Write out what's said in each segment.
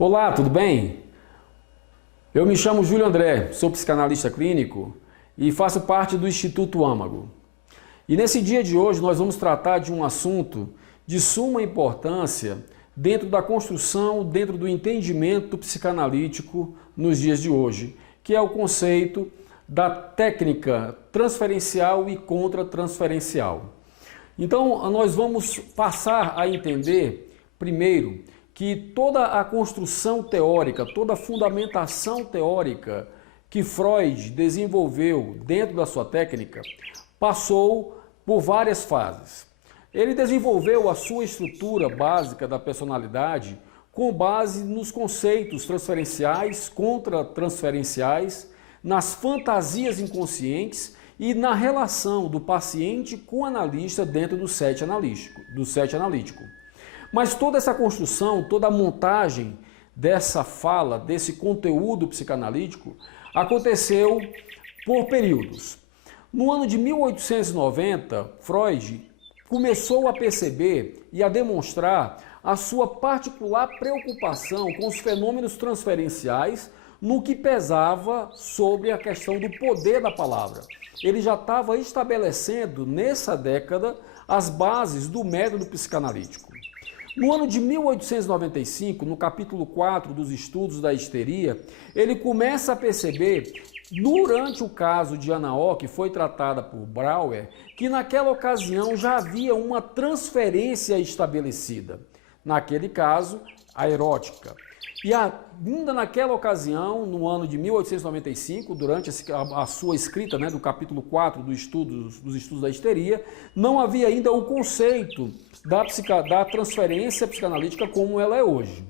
Olá, tudo bem? Eu me chamo Júlio André, sou psicanalista clínico e faço parte do Instituto Âmago. E nesse dia de hoje nós vamos tratar de um assunto de suma importância dentro da construção, dentro do entendimento psicanalítico nos dias de hoje, que é o conceito da técnica transferencial e contratransferencial. Então nós vamos passar a entender, primeiro, que toda a construção teórica, toda a fundamentação teórica que Freud desenvolveu dentro da sua técnica passou por várias fases. Ele desenvolveu a sua estrutura básica da personalidade com base nos conceitos transferenciais, contratransferenciais, nas fantasias inconscientes e na relação do paciente com o analista dentro do set analítico. Mas toda essa construção, toda a montagem dessa fala, desse conteúdo psicanalítico, aconteceu por períodos. No ano de 1890, Freud começou a perceber e a demonstrar a sua particular preocupação com os fenômenos transferenciais no que pesava sobre a questão do poder da palavra. Ele já estava estabelecendo nessa década as bases do método psicanalítico. No ano de 1895, no capítulo 4 dos Estudos da Histeria, ele começa a perceber, durante o caso de Anna O, que foi tratada por Brauer, que naquela ocasião já havia uma transferência estabelecida. Naquele caso, a erótica. E ainda naquela ocasião, no ano de 1895, durante a sua escrita do capítulo 4 dos estudos da histeria, não havia ainda o conceito da transferência psicanalítica como ela é hoje.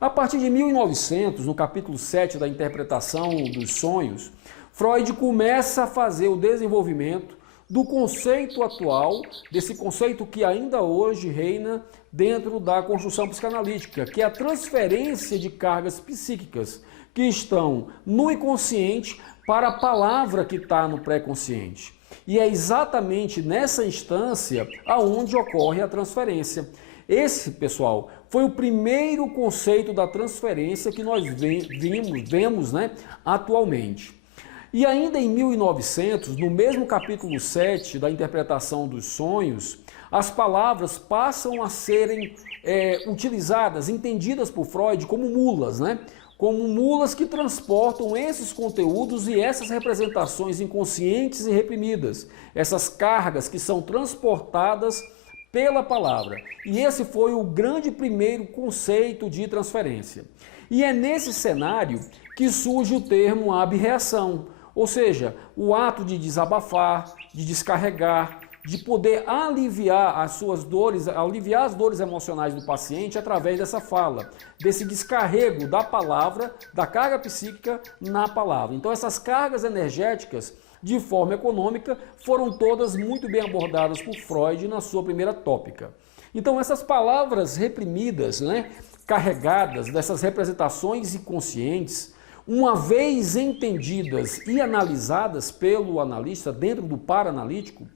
A partir de 1900, no capítulo 7 da interpretação dos sonhos, Freud começa a fazer o desenvolvimento do conceito atual, desse conceito que ainda hoje reina dentro da construção psicanalítica, que é a transferência de cargas psíquicas que estão no inconsciente para a palavra que está no pré-consciente. E é exatamente nessa instância aonde ocorre a transferência. Esse, pessoal, foi o primeiro conceito da transferência que nós vemos atualmente. E ainda em 1900, no mesmo capítulo 7 da interpretação dos sonhos, as palavras passam a serem utilizadas, entendidas por Freud como mulas, como mulas que transportam esses conteúdos e essas representações inconscientes e reprimidas, essas cargas que são transportadas pela palavra. E esse foi o grande primeiro conceito de transferência. E é nesse cenário que surge o termo abreação, ou seja, o ato de desabafar, de descarregar, de poder aliviar as suas dores, aliviar as dores emocionais do paciente através dessa fala, desse descarrego da palavra, da carga psíquica na palavra. Então essas cargas energéticas, de forma econômica, foram todas muito bem abordadas por Freud na sua primeira tópica. Então essas palavras reprimidas, carregadas dessas representações inconscientes, uma vez entendidas e analisadas pelo analista dentro do para-analítico,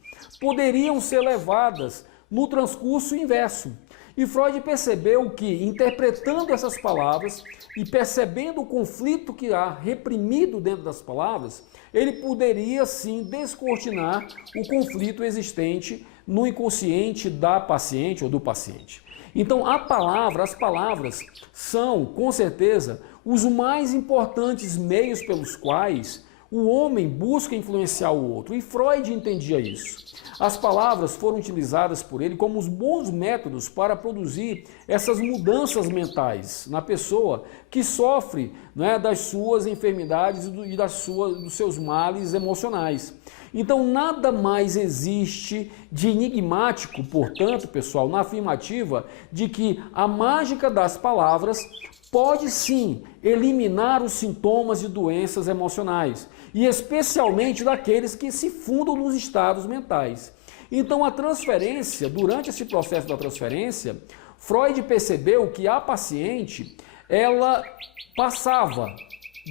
poderiam ser levadas no transcurso inverso. E Freud percebeu que, interpretando essas palavras e percebendo o conflito que há reprimido dentro das palavras, ele poderia sim descortinar o conflito existente no inconsciente da paciente ou do paciente. Então as palavras são, com certeza, os mais importantes meios pelos quais o homem busca influenciar o outro, e Freud entendia isso. As palavras foram utilizadas por ele como os bons métodos para produzir essas mudanças mentais na pessoa que sofre das suas enfermidades e dos seus males emocionais. Então nada mais existe de enigmático, portanto, pessoal, na afirmativa de que a mágica das palavras pode sim eliminar os sintomas de doenças emocionais, e especialmente daqueles que se fundam nos estados mentais. Então a transferência, durante esse processo da transferência, Freud percebeu que a paciente, ela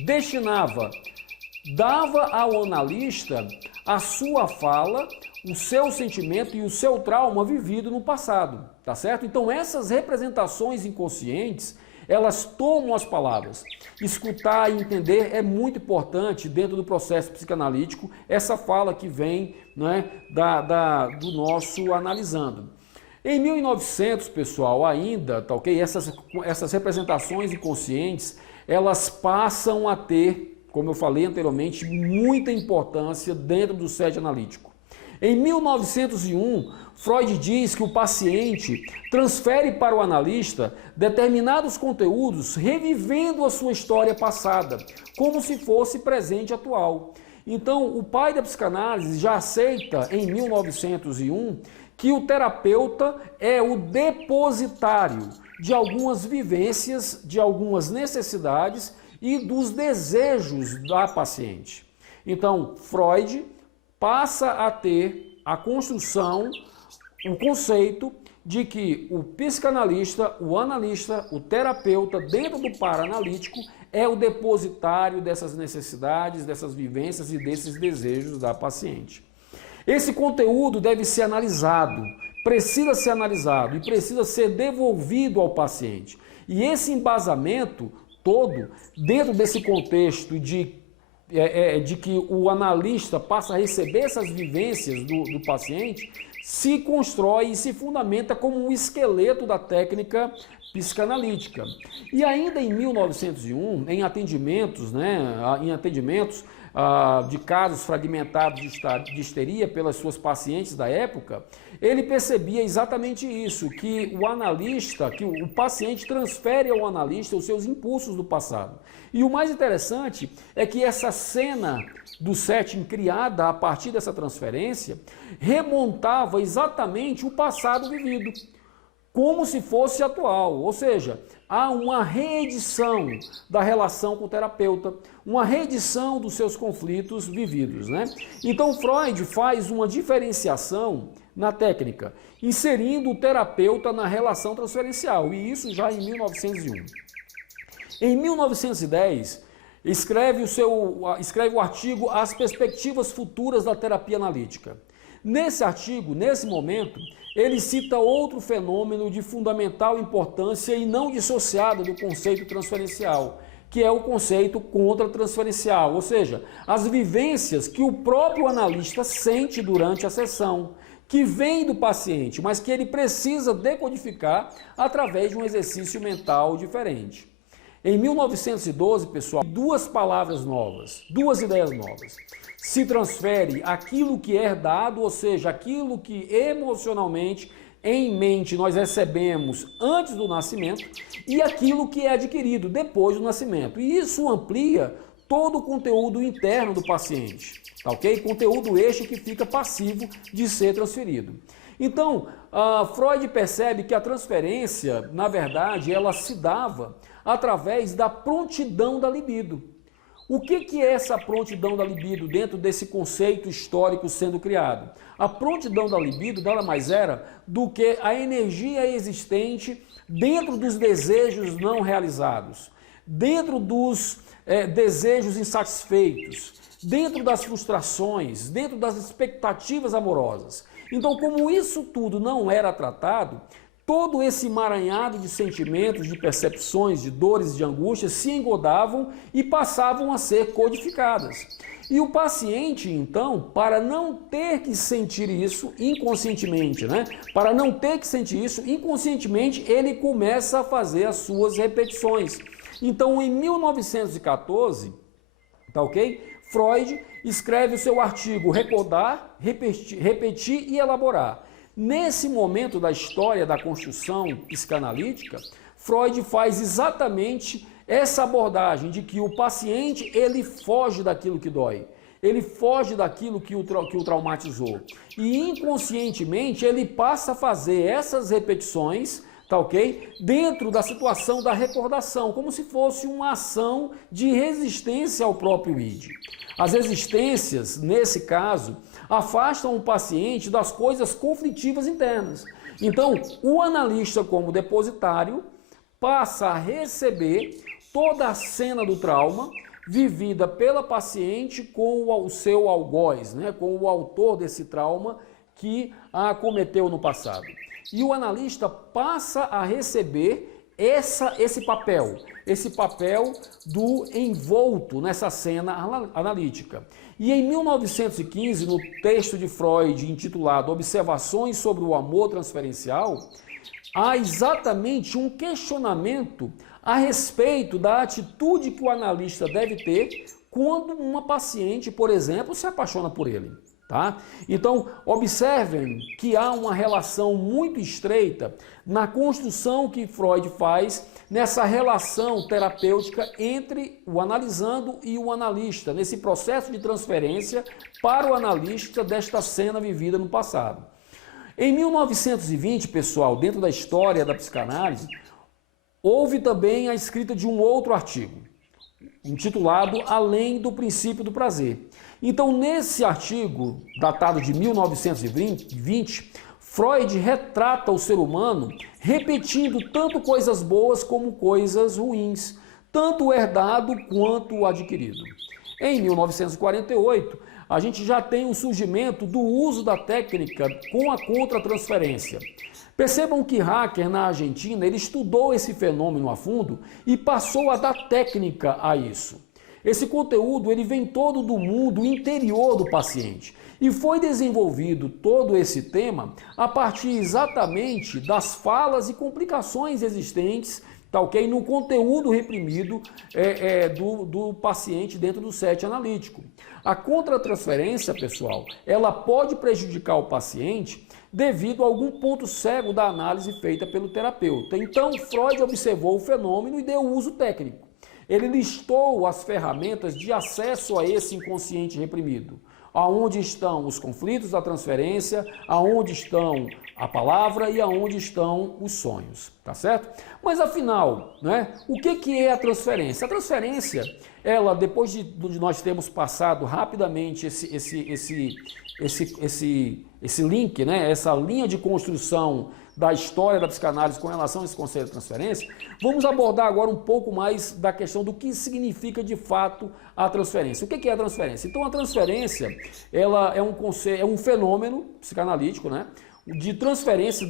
destinava, dava ao analista a sua fala, o seu sentimento e o seu trauma vivido no passado, tá certo? Então essas representações inconscientes, elas tomam as palavras. Escutar e entender é muito importante dentro do processo psicanalítico, essa fala que vem, né, do nosso analisando. Em 1900, pessoal, ainda, tá ok? Essas representações inconscientes, elas passam a ter, como eu falei anteriormente, muita importância dentro do set analítico. Em 1901, Freud diz que o paciente transfere para o analista determinados conteúdos, revivendo a sua história passada, como se fosse presente atual. Então, o pai da psicanálise já aceita, em 1901, que o terapeuta é o depositário de algumas vivências, de algumas necessidades e dos desejos da paciente. Então, Freud passa a ter a construção, o conceito de que o psicanalista, o analista, o terapeuta, dentro do paraanalítico, é o depositário dessas necessidades, dessas vivências e desses desejos da paciente. Esse conteúdo deve ser analisado, precisa ser analisado e precisa ser devolvido ao paciente. E esse embasamento todo, dentro desse contexto de que o analista passa a receber essas vivências do paciente, se constrói e se fundamenta como um esqueleto da técnica psicanalítica. E ainda em 1901, em atendimentos, de casos fragmentados de histeria pelas suas pacientes da época, ele percebia exatamente isso, que o analista, que o paciente transfere ao analista os seus impulsos do passado. E o mais interessante é que essa cena do setting criada a partir dessa transferência remontava exatamente o passado vivido, como se fosse atual, ou seja, há uma reedição da relação com o terapeuta, uma reedição dos seus conflitos vividos, né? Então Freud faz uma diferenciação na técnica, inserindo o terapeuta na relação transferencial, e isso já em 1901. Em 1910, escreve o artigo As Perspectivas Futuras da Terapia Analítica. Nesse artigo, nesse momento, ele cita outro fenômeno de fundamental importância e não dissociado do conceito transferencial, que é o conceito contratransferencial, ou seja, as vivências que o próprio analista sente durante a sessão, que vem do paciente, mas que ele precisa decodificar através de um exercício mental diferente. Em 1912, pessoal, duas palavras novas, duas ideias novas. Se transfere aquilo que é herdado, ou seja, aquilo que emocionalmente, em mente, nós recebemos antes do nascimento e aquilo que é adquirido depois do nascimento. E isso amplia todo o conteúdo interno do paciente, tá ok? Conteúdo este que fica passivo de ser transferido. Então, Freud percebe que a transferência, na verdade, ela se dava através da prontidão da libido. O que é essa prontidão da libido dentro desse conceito histórico sendo criado? A prontidão da libido nada mais era do que a energia existente dentro dos desejos não realizados, dentro dos desejos insatisfeitos, dentro das frustrações, dentro das expectativas amorosas. Então, como isso tudo não era tratado, todo esse emaranhado de sentimentos, de percepções, de dores, de angústias se engodavam e passavam a ser codificadas. E o paciente, então, para não ter que sentir isso inconscientemente, Para não ter que sentir isso inconscientemente, ele começa a fazer as suas repetições. Então, em 1914, tá ok? Freud escreve o seu artigo Recordar, Repetir e Elaborar. Nesse momento da história da construção psicanalítica, Freud faz exatamente essa abordagem de que o paciente ele foge daquilo que dói, ele foge daquilo que o traumatizou e inconscientemente ele passa a fazer essas repetições, tá ok? Dentro da situação da recordação, como se fosse uma ação de resistência ao próprio id. As resistências, nesse caso, afastam o paciente das coisas conflitivas internas. Então, o analista, como depositário, passa a receber toda a cena do trauma vivida pela paciente com o seu algoz, com o autor desse trauma que a acometeu no passado. E o analista passa a receber esse papel do envolto nessa cena analítica. E em 1915, no texto de Freud intitulado Observações sobre o Amor Transferencial, há exatamente um questionamento a respeito da atitude que o analista deve ter quando uma paciente, por exemplo, se apaixona por ele. Tá? Então, observem que há uma relação muito estreita na construção que Freud faz nessa relação terapêutica entre o analisando e o analista, nesse processo de transferência para o analista desta cena vivida no passado. Em 1920, pessoal, dentro da história da psicanálise, houve também a escrita de um outro artigo, intitulado Além do Princípio do Prazer. Então, nesse artigo, datado de 1920, Freud retrata o ser humano repetindo tanto coisas boas como coisas ruins, tanto o herdado quanto o adquirido. Em 1948, a gente já tem o surgimento do uso da técnica com a contratransferência. Percebam que Hacker, na Argentina, ele estudou esse fenômeno a fundo e passou a dar técnica a isso. Esse conteúdo ele vem todo do mundo interior do paciente e foi desenvolvido todo esse tema a partir exatamente das falas e complicações existentes, tá, ok? No conteúdo reprimido do paciente dentro do set analítico. A contratransferência, pessoal, ela pode prejudicar o paciente devido a algum ponto cego da análise feita pelo terapeuta. Então, Freud observou o fenômeno e deu uso técnico. Ele listou as ferramentas de acesso a esse inconsciente reprimido. Aonde estão os conflitos da transferência, aonde estão a palavra e aonde estão os sonhos, tá certo? Mas afinal, né, o que é a transferência? A transferência, ela, depois de nós termos passado rapidamente esse link, né, essa linha de construção da história da psicanálise com relação a esse conceito de transferência, vamos abordar agora um pouco mais da questão do que significa de fato a transferência. O que é a transferência? Então a transferência ela é um fenômeno psicanalítico, né, de transferência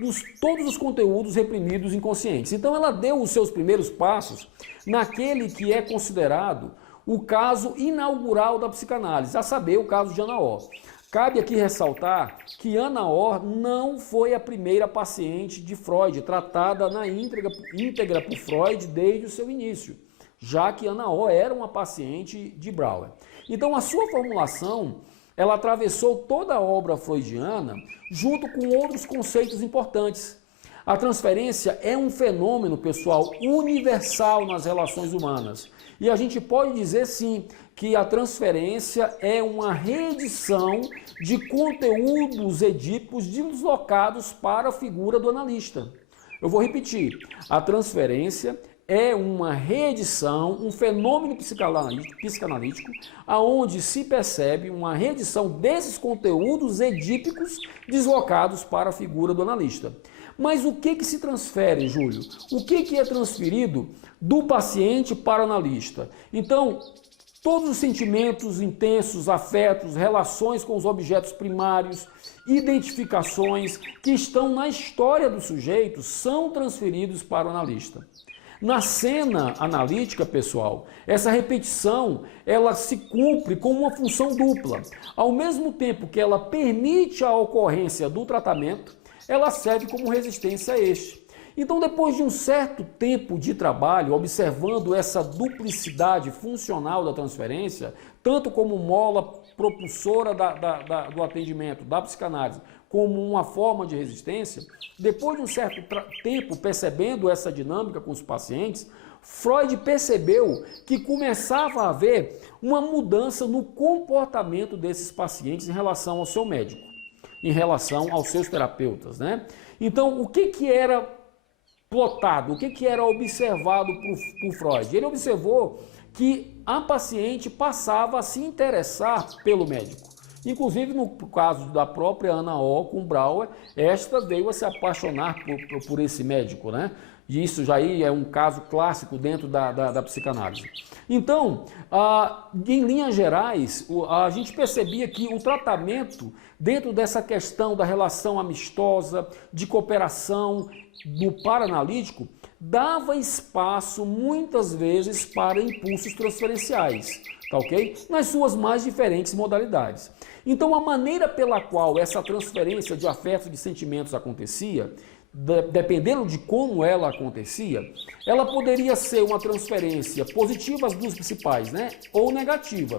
dos todos os conteúdos reprimidos inconscientes. Então ela deu os seus primeiros passos naquele que é considerado o caso inaugural da psicanálise, a saber, o caso de Anna Orr. Cabe aqui ressaltar que Anna Orr não foi a primeira paciente de Freud, tratada na íntegra por Freud desde o seu início, já que Anna Orr era uma paciente de Brauer. Então a sua formulação, ela atravessou toda a obra freudiana junto com outros conceitos importantes. A transferência é um fenômeno, pessoal, universal nas relações humanas. E a gente pode dizer sim que a transferência é uma reedição de conteúdos edípicos deslocados para a figura do analista. Eu vou repetir, a transferência é uma reedição, um fenômeno psicanalítico, aonde se percebe uma reedição desses conteúdos edípicos deslocados para a figura do analista. Mas o que se transfere, Júlio? O que é transferido do paciente para o analista? Então, todos os sentimentos intensos, afetos, relações com os objetos primários, identificações que estão na história do sujeito são transferidos para o analista. Na cena analítica, pessoal, essa repetição ela se cumpre com uma função dupla. Ao mesmo tempo que ela permite a ocorrência do tratamento, ela serve como resistência a este. Então, depois de um certo tempo de trabalho, observando essa duplicidade funcional da transferência, tanto como mola propulsora do atendimento, da psicanálise, como uma forma de resistência, depois de um certo tempo percebendo essa dinâmica com os pacientes, Freud percebeu que começava a haver uma mudança no comportamento desses pacientes em relação ao seu médico, em relação aos seus terapeutas, né? Então, o que era plotado, o que era observado por Freud? Ele observou que a paciente passava a se interessar pelo médico. Inclusive, no caso da própria Anna Orr com Brauer, esta veio a se apaixonar por esse médico, né? E isso já é um caso clássico dentro da psicanálise. Então, em linhas gerais, a gente percebia que o tratamento dentro dessa questão da relação amistosa, de cooperação do paranalítico, dava espaço muitas vezes para impulsos transferenciais, tá ok? Nas suas mais diferentes modalidades. Então a maneira pela qual essa transferência de afetos, de sentimentos acontecia, dependendo de como ela acontecia, ela poderia ser uma transferência positiva, as duas principais, né? Ou negativa.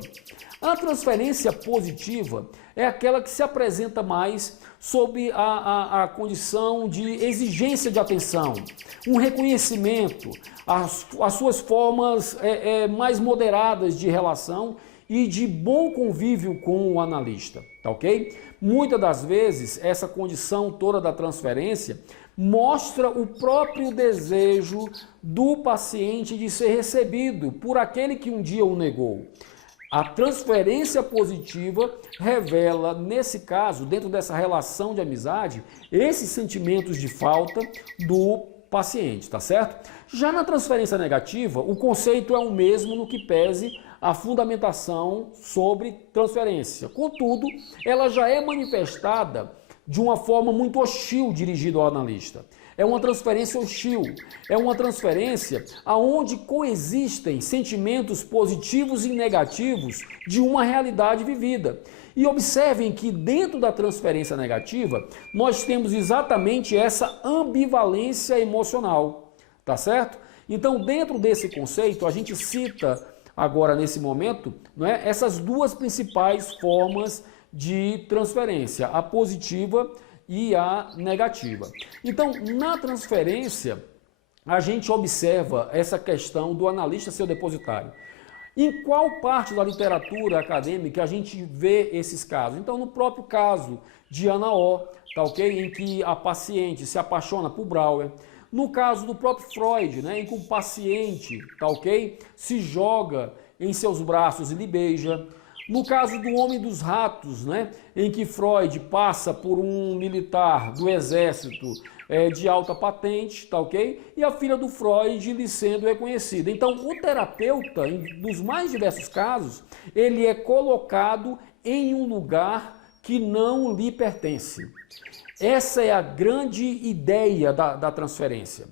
A transferência positiva é aquela que se apresenta mais sob a condição de exigência de atenção, um reconhecimento, as suas formas mais moderadas de relação e de bom convívio com o analista, tá ok? Muitas das vezes, essa condição toda da transferência mostra o próprio desejo do paciente de ser recebido por aquele que um dia o negou. A transferência positiva revela, nesse caso, dentro dessa relação de amizade, esses sentimentos de falta do paciente, tá certo? Já na transferência negativa, o conceito é o mesmo no que pese a fundamentação sobre transferência. Contudo, ela já é manifestada de uma forma muito hostil dirigida ao analista. É uma transferência hostil, é uma transferência onde coexistem sentimentos positivos e negativos de uma realidade vivida. E observem que dentro da transferência negativa, nós temos exatamente essa ambivalência emocional, tá certo? Então, dentro desse conceito, a gente cita agora nesse momento, não é, essas duas principais formas de transferência, a positiva e a negativa. Então, na transferência, a gente observa essa questão do analista ser o depositário. Em qual parte da literatura acadêmica a gente vê esses casos? Então, no próprio caso de Ana O, tá ok? Em que a paciente se apaixona por Brauer. No caso do próprio Freud, né, em que o paciente, tá ok? Se joga em seus braços e lhe beija. No caso do Homem dos Ratos, né, em que Freud passa por um militar do exército de alta patente, tá ok? E a filha do Freud lhe sendo reconhecida. Então, o terapeuta, nos mais diversos casos, ele é colocado em um lugar que não lhe pertence. Essa é a grande ideia da transferência.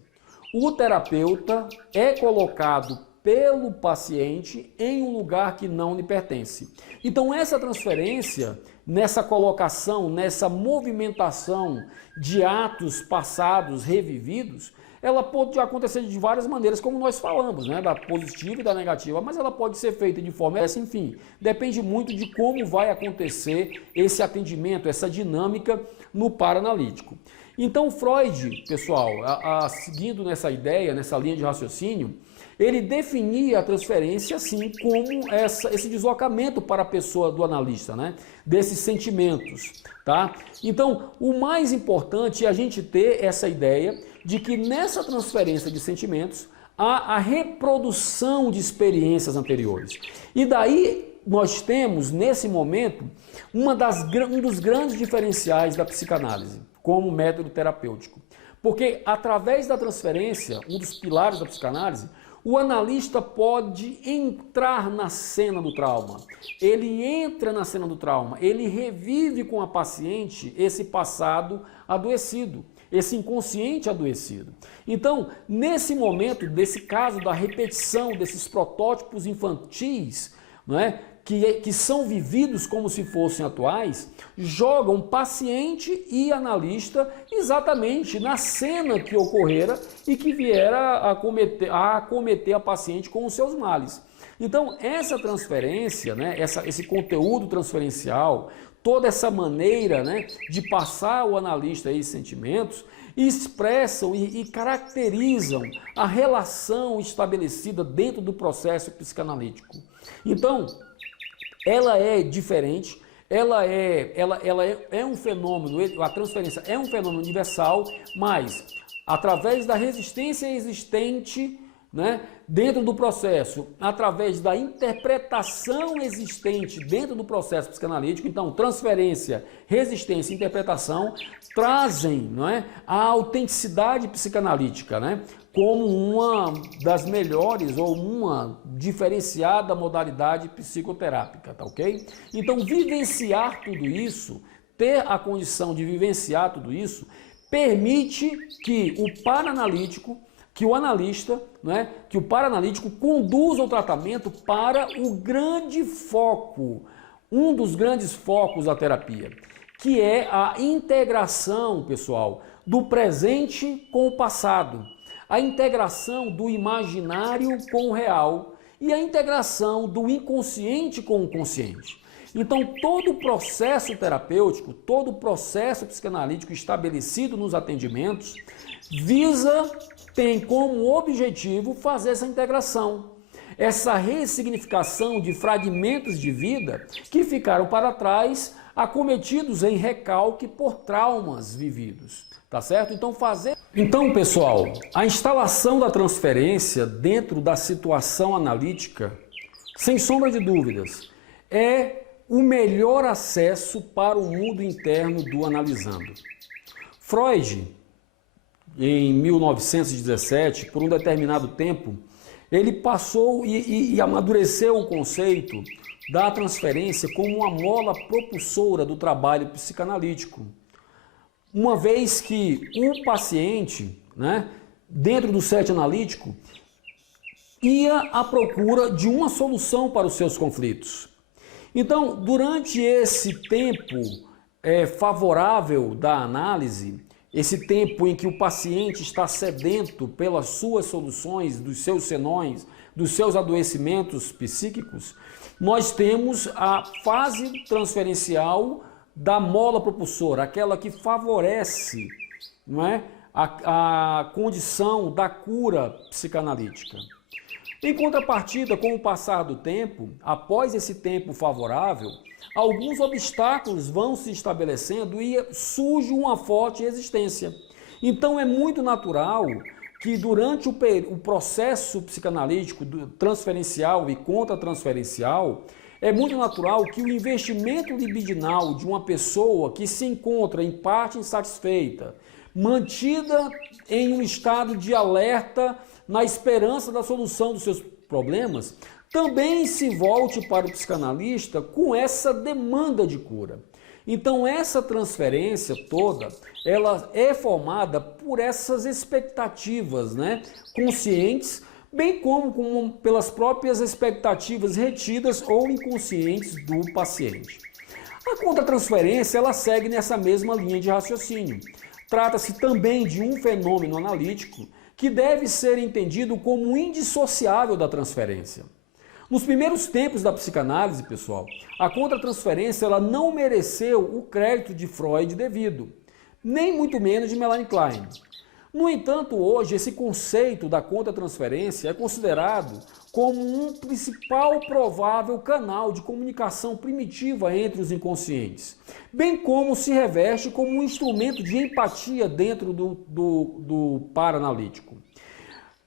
O terapeuta é colocado pelo paciente em um lugar que não lhe pertence. Então essa transferência, nessa colocação, nessa movimentação de atos passados revividos, ela pode acontecer de várias maneiras, como nós falamos, né, da positiva e da negativa, mas ela pode ser feita de forma essa, enfim, depende muito de como vai acontecer esse atendimento, essa dinâmica no paranalítico. Então Freud, pessoal, seguindo nessa ideia, nessa linha de raciocínio, ele definia a transferência assim como esse deslocamento para a pessoa do analista, né? Desses sentimentos, tá? Então, o mais importante é a gente ter essa ideia de que nessa transferência de sentimentos há a reprodução de experiências anteriores. E daí nós temos, nesse momento, um dos grandes diferenciais da psicanálise como método terapêutico. Porque através da transferência, um dos pilares da psicanálise, o analista pode entrar na cena do trauma. Ele entra na cena do trauma, ele revive com a paciente esse passado adoecido, esse inconsciente adoecido. Então, nesse momento, desse caso da repetição desses protótipos infantis, não é? Que são vividos como se fossem atuais, jogam paciente e analista exatamente na cena que ocorrera e que viera a acometer a paciente com os seus males. Então, essa transferência, né, esse conteúdo transferencial, toda essa maneira, né, de passar ao analista esses sentimentos, expressam e caracterizam a relação estabelecida dentro do processo psicanalítico. Então, ela é diferente, ela é um fenômeno, a transferência é um fenômeno universal, mas através da resistência existente, né, dentro do processo, através da interpretação existente dentro do processo psicanalítico, então transferência, resistência e interpretação trazem, não é, a autenticidade psicanalítica, né, como uma das melhores ou uma diferenciada modalidade psicoterápica, tá ok? Então vivenciar tudo isso ter a condição de vivenciar tudo isso, permite que o paranalítico, que o analista, né, que o paranalítico conduza o tratamento para o grande foco, um dos grandes focos da terapia, que é a integração, pessoal, do presente com o passado, a integração do imaginário com o real e a integração do inconsciente com o consciente. Então, todo o processo terapêutico, todo o processo psicanalítico estabelecido nos atendimentos, tem como objetivo fazer essa integração, essa ressignificação de fragmentos de vida que ficaram para trás, acometidos em recalque por traumas vividos, tá certo? Então, pessoal, a instalação da transferência dentro da situação analítica, sem sombra de dúvidas, é o melhor acesso para o mundo interno do analisando. Freud, em 1917, por um determinado tempo, ele passou e amadureceu o conceito da transferência como uma mola propulsora do trabalho psicanalítico. Uma vez que o paciente, né, dentro do set analítico, ia à procura de uma solução para os seus conflitos. Então, durante esse tempo favorável da análise, esse tempo em que o paciente está sedento pelas suas soluções, dos seus senões, dos seus adoecimentos psíquicos, nós temos a fase transferencial da mola propulsora, aquela que favorece, não é, a condição da cura psicanalítica. Em contrapartida, com o passar do tempo, após esse tempo favorável, alguns obstáculos vão se estabelecendo e surge uma forte resistência. Então é muito natural que durante o processo psicanalítico transferencial e contratransferencial, é muito natural que o investimento libidinal de uma pessoa que se encontra em parte insatisfeita, mantida em um estado de alerta na esperança da solução dos seus problemas, também se volte para o psicanalista com essa demanda de cura. Então essa transferência toda, ela é formada por essas expectativas, né, conscientes, bem como pelas próprias expectativas retidas ou inconscientes do paciente. A contratransferência, ela segue nessa mesma linha de raciocínio. Trata-se também de um fenômeno analítico que deve ser entendido como indissociável da transferência. Nos primeiros tempos da psicanálise, pessoal, a contratransferência ela não mereceu o crédito de Freud devido, nem muito menos de Melanie Klein. No entanto, hoje, esse conceito da contratransferência é considerado como um principal provável canal de comunicação primitiva entre os inconscientes, bem como se reveste como um instrumento de empatia dentro do paranalítico.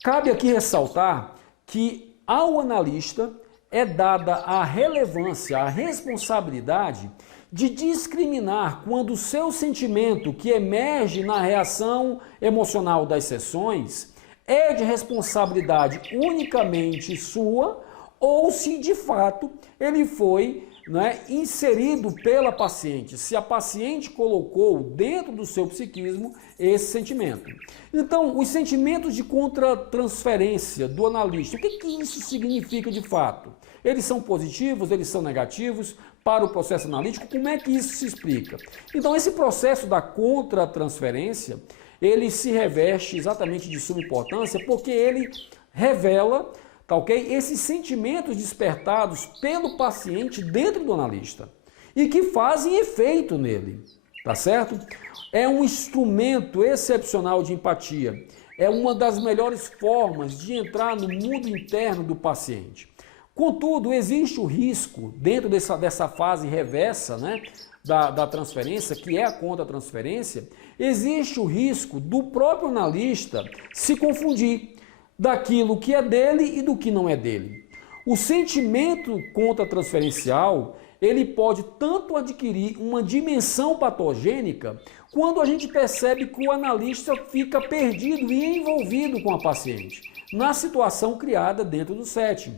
Cabe aqui ressaltar que ao analista é dada a relevância, a responsabilidade de discriminar quando o seu sentimento que emerge na reação emocional das sessões é de responsabilidade unicamente sua ou se de fato ele foi, né, inserido pela paciente, se a paciente colocou dentro do seu psiquismo esse sentimento. Então, os sentimentos de contratransferência do analista, o que isso significa de fato? Eles são positivos, eles são negativos para o processo analítico? Como é que isso se explica? Então, esse processo da contratransferência, ele se reveste exatamente de suma importância porque ele revela, tá ok? Esses sentimentos despertados pelo paciente dentro do analista e que fazem efeito nele, tá certo? É um instrumento excepcional de empatia, é uma das melhores formas de entrar no mundo interno do paciente. Contudo, existe o risco, dentro dessa fase reversa, né, da transferência, que é a contratransferência, existe o risco do próprio analista se confundir daquilo que é dele e do que não é dele. O sentimento contratransferencial, ele pode tanto adquirir uma dimensão patogênica, quando a gente percebe que o analista fica perdido e envolvido com a paciente, na situação criada dentro do setting.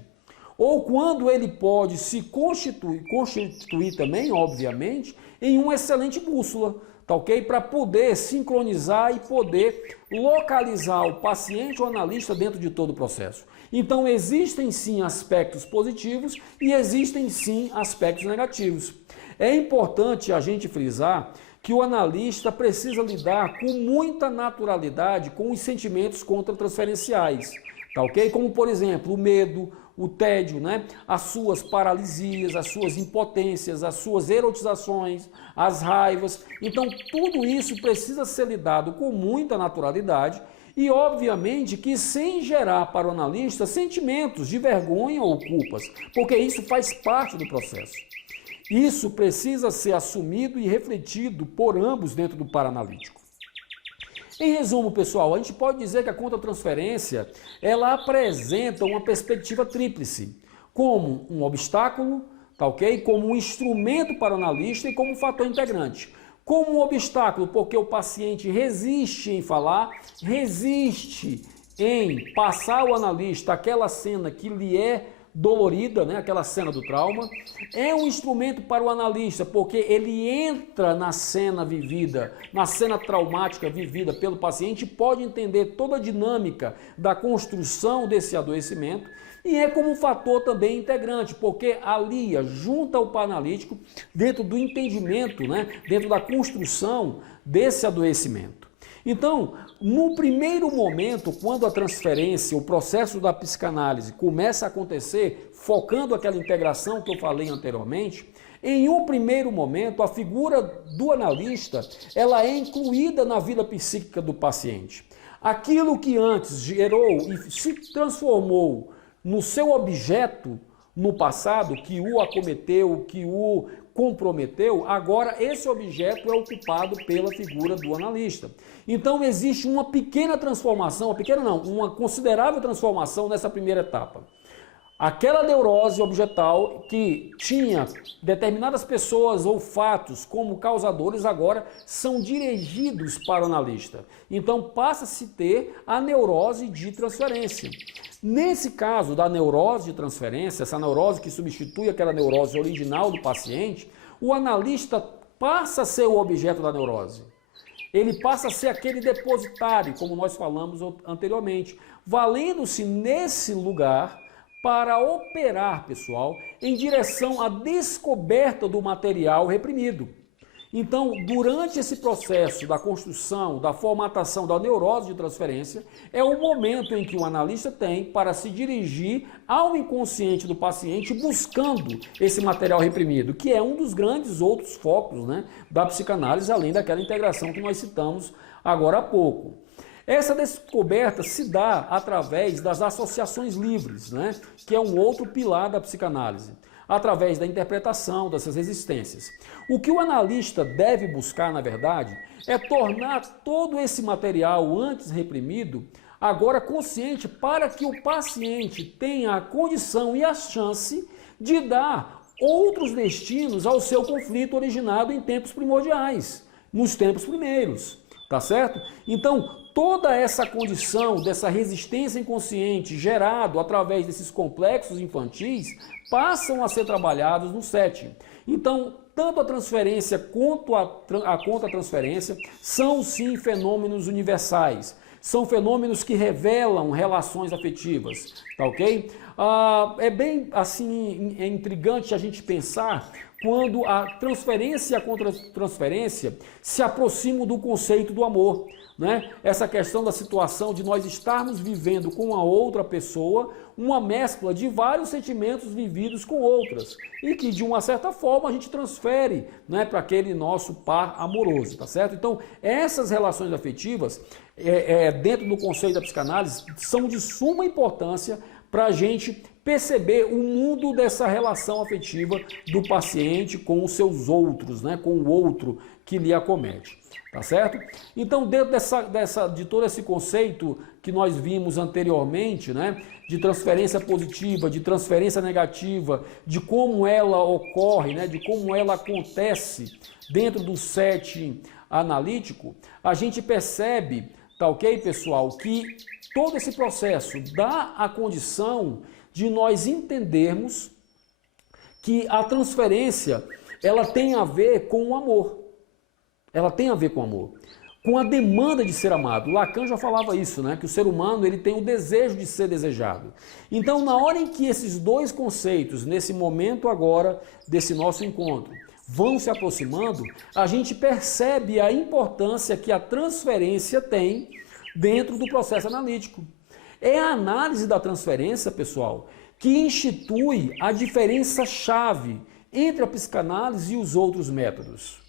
ou quando ele pode se constituir também, obviamente, em uma excelente bússola, tá ok? Para poder sincronizar e poder localizar o paciente ou analista dentro de todo o processo. Então existem sim aspectos positivos e existem sim aspectos negativos. É importante a gente frisar que o analista precisa lidar com muita naturalidade com os sentimentos contratransferenciais, tá ok? Como, por exemplo, o medo, o tédio, né? As suas paralisias, as suas impotências, as suas erotizações, as raivas. Então, tudo isso precisa ser lidado com muita naturalidade e, obviamente, que sem gerar para o analista sentimentos de vergonha ou culpas, porque isso faz parte do processo. Isso precisa ser assumido e refletido por ambos dentro do paranalítico. Em resumo, pessoal, a gente pode dizer que a contratransferência, ela apresenta uma perspectiva tríplice, como um obstáculo, tá ok? Como um instrumento para o analista e como um fator integrante. Como um obstáculo, porque o paciente resiste em falar, resiste em passar ao analista aquela cena que lhe é dolorida, né? Aquela cena do trauma. É um instrumento para o analista, porque ele entra na cena vivida, na cena traumática vivida pelo paciente e pode entender toda a dinâmica da construção desse adoecimento. E é como um fator também integrante, porque alia, junta o paranalítico dentro do entendimento, né? Dentro da construção desse adoecimento. Então, no primeiro momento, quando a transferência, o processo da psicanálise começa a acontecer, focando aquela integração que eu falei anteriormente, em um primeiro momento, a figura do analista, ela é incluída na vida psíquica do paciente. Aquilo que antes gerou e se transformou no seu objeto no passado, que o acometeu, que o comprometeu, agora esse objeto é ocupado pela figura do analista. Então existe uma pequena transformação, uma considerável transformação nessa primeira etapa. Aquela neurose objetal que tinha determinadas pessoas ou fatos como causadores agora são dirigidos para o analista. Então passa-se a ter a neurose de transferência. Nesse caso da neurose de transferência, essa neurose que substitui aquela neurose original do paciente, o analista passa a ser o objeto da neurose. Ele passa a ser aquele depositário, como nós falamos anteriormente, valendo-se nesse lugar para operar, pessoal, em direção à descoberta do material reprimido. Então, durante esse processo da construção, da formatação da neurose de transferência, é o momento em que o analista tem para se dirigir ao inconsciente do paciente buscando esse material reprimido, que é um dos grandes outros focos, né, da psicanálise, além daquela integração que nós citamos agora há pouco. Essa descoberta se dá através das associações livres, né, que é um outro pilar da psicanálise, através da interpretação dessas existências. O que o analista deve buscar, na verdade, é tornar todo esse material antes reprimido agora consciente para que o paciente tenha a condição e a chance de dar outros destinos ao seu conflito originado em tempos primordiais, nos tempos primeiros, tá certo? Então, toda essa condição dessa resistência inconsciente gerado através desses complexos infantis passam a ser trabalhados no setting. Então, tanto a transferência quanto a contratransferência são sim fenômenos universais. São fenômenos que revelam relações afetivas, tá ok? É bem assim intrigante a gente pensar quando a transferência e a contratransferência se aproximam do conceito do amor, né? Essa questão da situação de nós estarmos vivendo com a outra pessoa uma mescla de vários sentimentos vividos com outras e que de uma certa forma a gente transfere, né, para aquele nosso par amoroso, tá certo? Então essas relações afetivas dentro do conceito da psicanálise são de suma importância para a gente perceber o mundo dessa relação afetiva do paciente com os seus outros, né, com o outro que lhe acomete, tá certo? Então, dentro de todo esse conceito que nós vimos anteriormente, né, de transferência positiva, de transferência negativa, de como ela ocorre, né, de como ela acontece dentro do setting analítico, a gente percebe, tá ok, pessoal, que todo esse processo dá a condição de nós entendermos que a transferência, ela tem a ver com o amor. Ela tem a ver com o amor, com a demanda de ser amado. Lacan já falava isso, né? Que o ser humano ele tem o desejo de ser desejado. Então, na hora em que esses dois conceitos, nesse momento agora desse nosso encontro, vão se aproximando, a gente percebe a importância que a transferência tem dentro do processo analítico. É a análise da transferência, pessoal, que institui a diferença-chave entre a psicanálise e os outros métodos.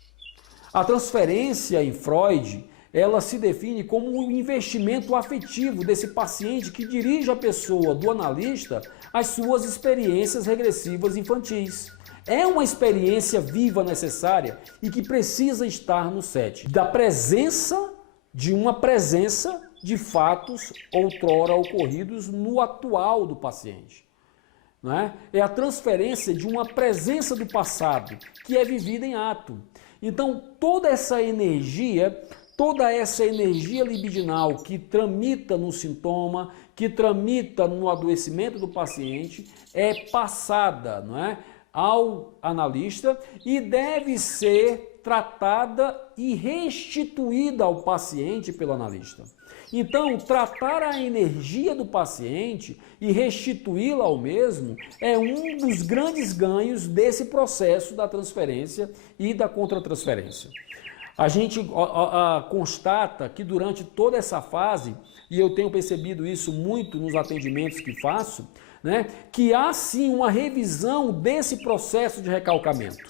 A transferência em Freud, ela se define como um investimento afetivo desse paciente que dirige a pessoa do analista às suas experiências regressivas infantis. É uma experiência viva necessária e que precisa estar no set. Da presença de fatos outrora ocorridos no atual do paciente. Não é? É a transferência de uma presença do passado que é vivida em ato. Então, toda essa energia libidinal que tramita no sintoma, que tramita no adoecimento do paciente, é passada, não é, ao analista e deve ser tratada e restituída ao paciente pelo analista. Então, tratar a energia do paciente e restituí-la ao mesmo é um dos grandes ganhos desse processo da transferência e da contratransferência. A gente constata que durante toda essa fase, e eu tenho percebido isso muito nos atendimentos que faço, né, que há sim uma revisão desse processo de recalcamento.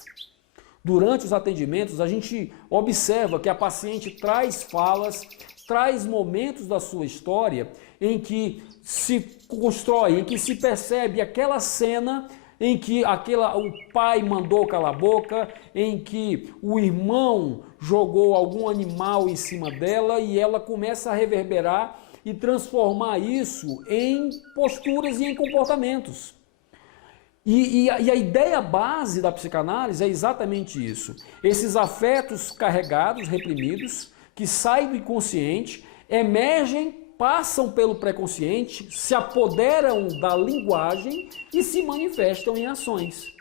Durante os atendimentos, a gente observa que a paciente traz falas, traz momentos da sua história em que se constrói, em que se percebe aquela cena em que o pai mandou calar a boca, em que o irmão jogou algum animal em cima dela e ela começa a reverberar e transformar isso em posturas e em comportamentos. E a ideia base da psicanálise é exatamente isso. Esses afetos carregados, reprimidos, que saem do inconsciente, emergem, passam pelo pré-consciente, se apoderam da linguagem e se manifestam em ações.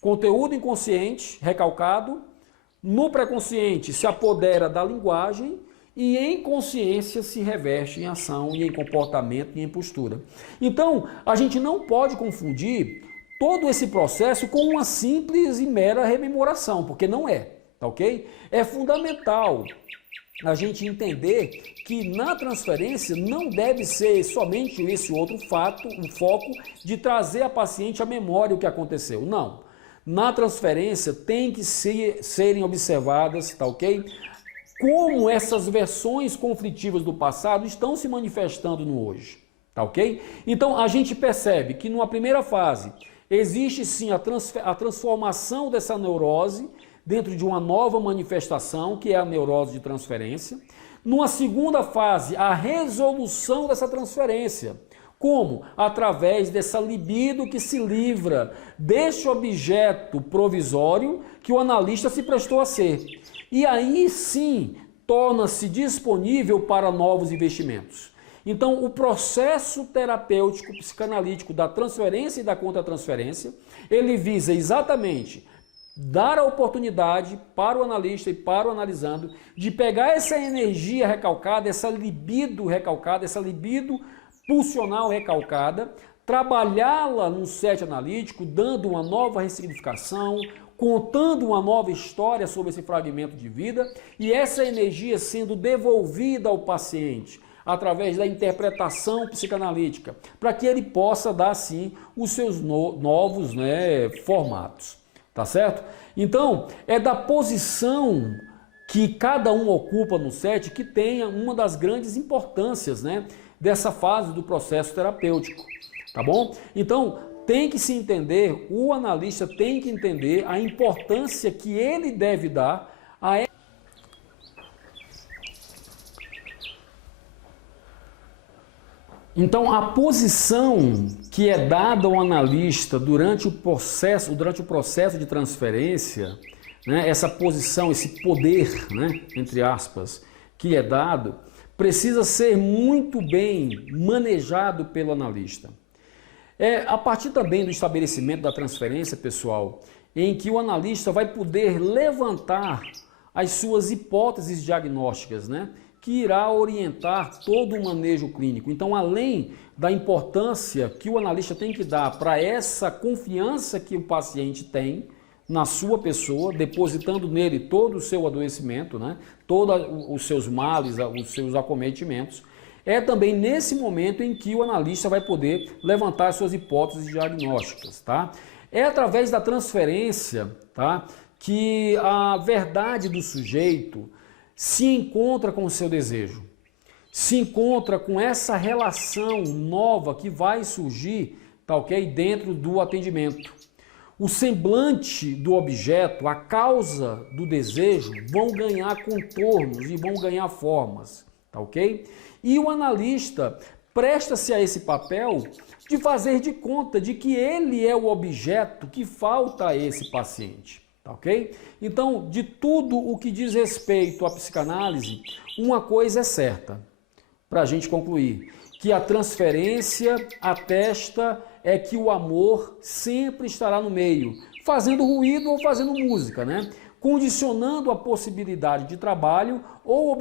Conteúdo inconsciente, recalcado, no pré-consciente se apodera da linguagem e em consciência se reveste em ação e em comportamento e em postura. Então, a gente não pode confundir todo esse processo com uma simples e mera rememoração, porque não é, tá ok? É fundamental a gente entender que na transferência não deve ser somente esse outro fato, o foco de trazer a paciente à memória o que aconteceu. Não. Na transferência tem que serem observadas, tá ok? Como essas versões conflitivas do passado estão se manifestando no hoje, tá ok? Então a gente percebe que numa primeira fase existe sim a transformação dessa neurose dentro de uma nova manifestação, que é a neurose de transferência. Numa segunda fase, a resolução dessa transferência. Como? Através dessa libido que se livra deste objeto provisório que o analista se prestou a ser. E aí sim, torna-se disponível para novos investimentos. Então, o processo terapêutico psicanalítico da transferência e da contratransferência, ele visa exatamente dar a oportunidade para o analista e para o analisando de pegar essa energia recalcada, essa libido recalcada, essa libido pulsional recalcada, trabalhá-la no set analítico, dando uma nova ressignificação, contando uma nova história sobre esse fragmento de vida e essa energia sendo devolvida ao paciente através da interpretação psicanalítica, para que ele possa dar, sim, os seus novos formatos. Tá certo? Então, é da posição que cada um ocupa no set que tenha uma das grandes importâncias, dessa fase do processo terapêutico. Tá bom? Então, tem que se entender, o analista tem que entender a importância que ele deve dar a Então, a posição que é dada ao analista durante o processo de transferência, essa posição, esse poder, entre aspas, que é dado, precisa ser muito bem manejado pelo analista. É a partir também do estabelecimento da transferência, pessoal, em que o analista vai poder levantar as suas hipóteses diagnósticas, né? Que irá orientar todo o manejo clínico. Então, além da importância que o analista tem que dar para essa confiança que o paciente tem na sua pessoa, depositando nele todo o seu adoecimento, né? Todos os seus males, os seus acometimentos, é também nesse momento em que o analista vai poder levantar as suas hipóteses diagnósticas, tá? É através da transferência, tá, que a verdade do sujeito se encontra com o seu desejo, se encontra com essa relação nova que vai surgir, tá ok? Dentro do atendimento. O semblante do objeto, a causa do desejo vão ganhar contornos e vão ganhar formas, tá ok? E o analista presta-se a esse papel de fazer de conta de que ele é o objeto que falta a esse paciente, tá ok? Então, de tudo o que diz respeito à psicanálise, uma coisa é certa, para a gente concluir, que a transferência atesta é que o amor sempre estará no meio, fazendo ruído ou fazendo música, né? Condicionando a possibilidade de trabalho ou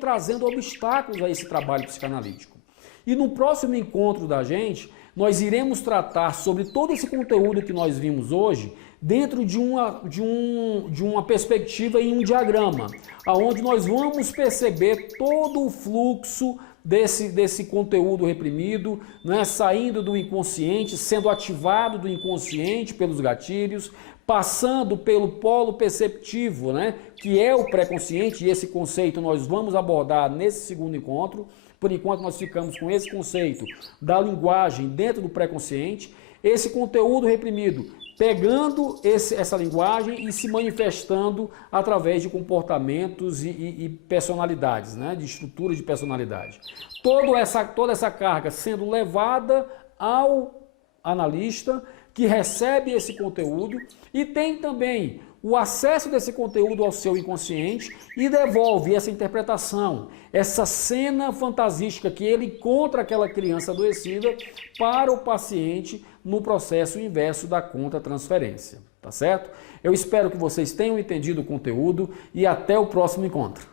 trazendo obstáculos a esse trabalho psicanalítico. E no próximo encontro da gente, nós iremos tratar sobre todo esse conteúdo que nós vimos hoje dentro de uma perspectiva em um diagrama, onde nós vamos perceber todo o fluxo desse conteúdo reprimido, né, saindo do inconsciente, sendo ativado do inconsciente pelos gatilhos, passando pelo polo perceptivo, né, que é o pré-consciente, e esse conceito nós vamos abordar nesse segundo encontro. Por enquanto nós ficamos com esse conceito da linguagem dentro do pré-consciente, esse conteúdo reprimido pegando essa linguagem e se manifestando através de comportamentos e personalidades, né, de estruturas de personalidade. Toda essa carga sendo levada ao analista, que recebe esse conteúdo e tem também o acesso desse conteúdo ao seu inconsciente e devolve essa interpretação, essa cena fantasística que ele encontra aquela criança adoecida para o paciente no processo inverso da contra-transferência, tá certo? Eu espero que vocês tenham entendido o conteúdo e até o próximo encontro.